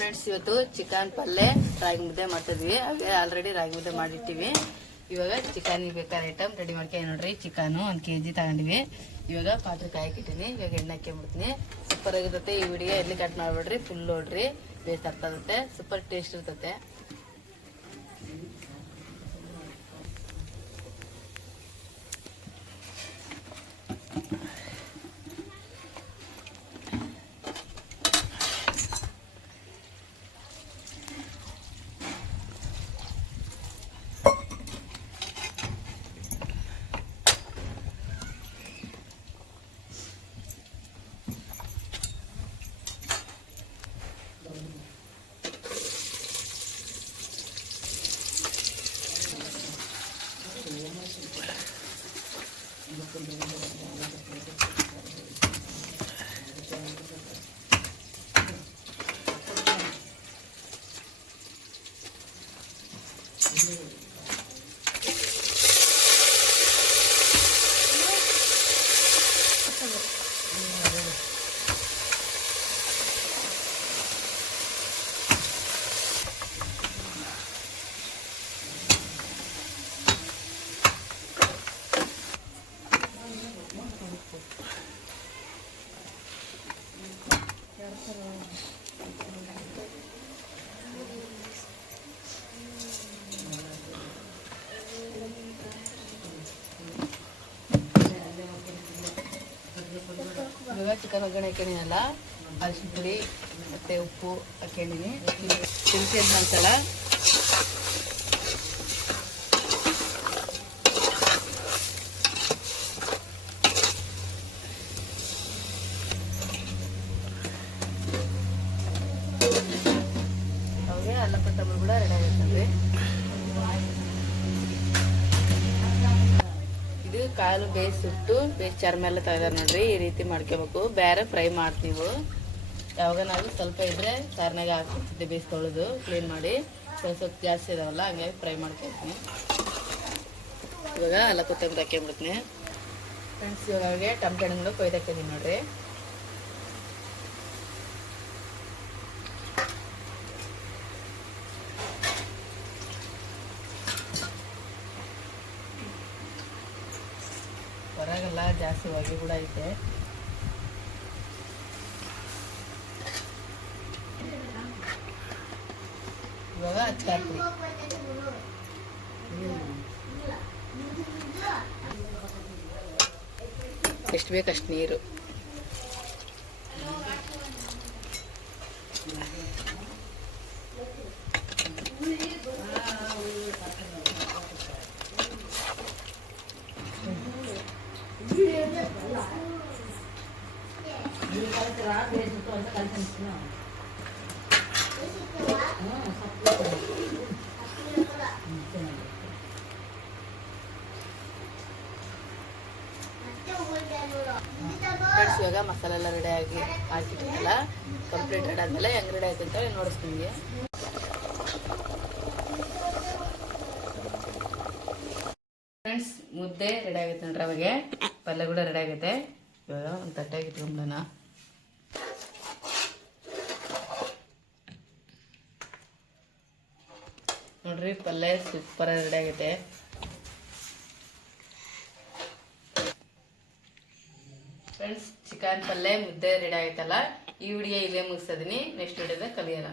Friends ಇವತ್ತು chicken ಪಲ್ಯ ರಾಗಿ ಮುದ್ದೆ ಮಾಡ್ತಿದ್ವಿ. ಆಲ್ರೆಡಿ ರಾಗಿ ಮುದ್ದೆ ಮಾಡಿಟ್ಟಿವಿ. ಇವಾಗ ಚಿಕನಿಗೆ ಬೇಕಾದ ಐಟಮ್ ರೆಡಿ ಮಾಡ್ಕೊಂಡು ನೋಡ್ರಿ. ಚಿಕನು ಒಂದು ಕೆ ಜಿ ತಗೊಂಡಿವಿ. ಇವಾಗ ಪಾತ್ರೆ ಕಾಯಕಿಟ್ಟಿನಿ ಇವಾಗ ಎಣ್ಣೆ ಹಾಕ್ಕೊಂಬಿಡ್ತೀನಿ ಸೂಪರ್ ಆಗಿರ್ತೈತೆ ಈ ವಿಡಿಯೋ ಎಲ್ಲಿ ಕಟ್ ಮಾಡ್ಬೇಡ್ರಿ? ಫುಲ್ ನೋಡ್ರಿ. ಬೇಸ್ ಆಗುತ್ತೆ. ಸೂಪರ್ ಟೇಸ್ಟ್ ಇರ್ತೈತೆ. Amen. ಇವಾಗ ಚಿಕನ್ ಒಗ್ಗರಣೆ ಹಾಕೊಂಡಿನಲ್ಲ ಅರಿಶಿನ ಪುಡಿ, ಮತ್ತೆ ಉಪ್ಪು ಹಾಕೊಂಡಿನಿ ತಿರುಚಿ ಅಂತ ಮಸಾಲ ಅಲ್ಲಪ್ಪ ಅಲ್ಲ ಕೊತ್ತಂಬರಿ ಕೂಡ ರೆಡಿ ಕಾಲು ಬೇಯಿಸಿಟ್ಟು ಬೇಸ್ ಚರ್ಮ ಎಲ್ಲ ತೆಗ್ದಾರ ನೋಡ್ರಿ, ಈ ರೀತಿ ಮಾಡ್ಕೋಬೇಕು. ಬೇರೆ ಫ್ರೈ ಮಾಡ್ತೀವಿ ಯಾವಾಗ ಸ್ವಲ್ಪ ಇದ್ರೆ ಸಾರ್ನಾಗ ಹಾಕಿ ಬೇಯಿಸಿ ತೊಳೆದು ಕ್ಲೀನ್ ಮಾಡಿ. ಸ್ವಲ್ಪ ಸ್ವಲ್ಪ ಜಾಸ್ತಿ ಇದಾವಲ್ಲ, ಹಂಗಾಗಿ ಫ್ರೈ ಮಾಡ್ಕೊತೀನಿ. ಇವಾಗ ಅಲ್ಲ ಕೊತ್ತಂಬರಿ ಹಾಕ್ಕೊಂಬಿಡ್ತೀನಿ ಫ್ರೆಂಡ್ಸ್, ಇವಾಗ ಟಮಟೆ ಹಣ್ಣು ಕೊಯ್ದಾಕಿದ್ದೀನಿ ನೋಡ್ರಿ. ಹೊರಗೆಲ್ಲ ಜಾಸ್ತಿ ಹೊಗೆ ಕೂಡ ಐತೆ. ಇವಾಗ ಹಚ್ಚಿ ಎಷ್ಟು ಬೇಕಷ್ಟು ನೀರು. ಇವಾಗ ಮಸಾಲೆ ಎಲ್ಲ ರೆಡಿ ಆಗಿ ಹಾಕಿಟ್ಟಿದ್ದಲ್ಲ ಕಂಪ್ಲೀಟ್ ಆದ್ಮೇಲೆ ಹೆಂಗ್ ರೆಡಿ ಆಯ್ತು ಅಂತ ನೋಡಿಸ್ತೀನಿ ಫ್ರೆಂಡ್ಸ್ ಮುದ್ದೆ ರೆಡಿ ಆಗೈತೆ ನೋಡ್ರಿ ಅವಾಗೆ. ಪಲ್ಯ ಕೂಡ ರೆಡಿ ಆಗೈತೆ. ಇವಾಗ ಒಂದು ತಟ್ಟೆಗೆ ಇಟ್ಕೊಂಬಿಡೋಣ. ನೋಡ್ರಿ ಪಲ್ಯ ಸೂಪರ್ ರೆಡಿ ಆಗೈತೆ. ಫ್ರೆಂಡ್ಸ್ ಚಿಕನ್ ಪಲ್ಯ, ಮುದ್ದೆ ರೆಡಿ ಆಗೈತಲ್ಲ. ಈ ವಿಡಿಯೋ ಇಲ್ಲೇ ಮುಗಿಸಿದೀನಿ ನೆಕ್ಸ್ಟ್ ವಿಡಿಯೋದಾಗ ಕಲಿಯೋಣ.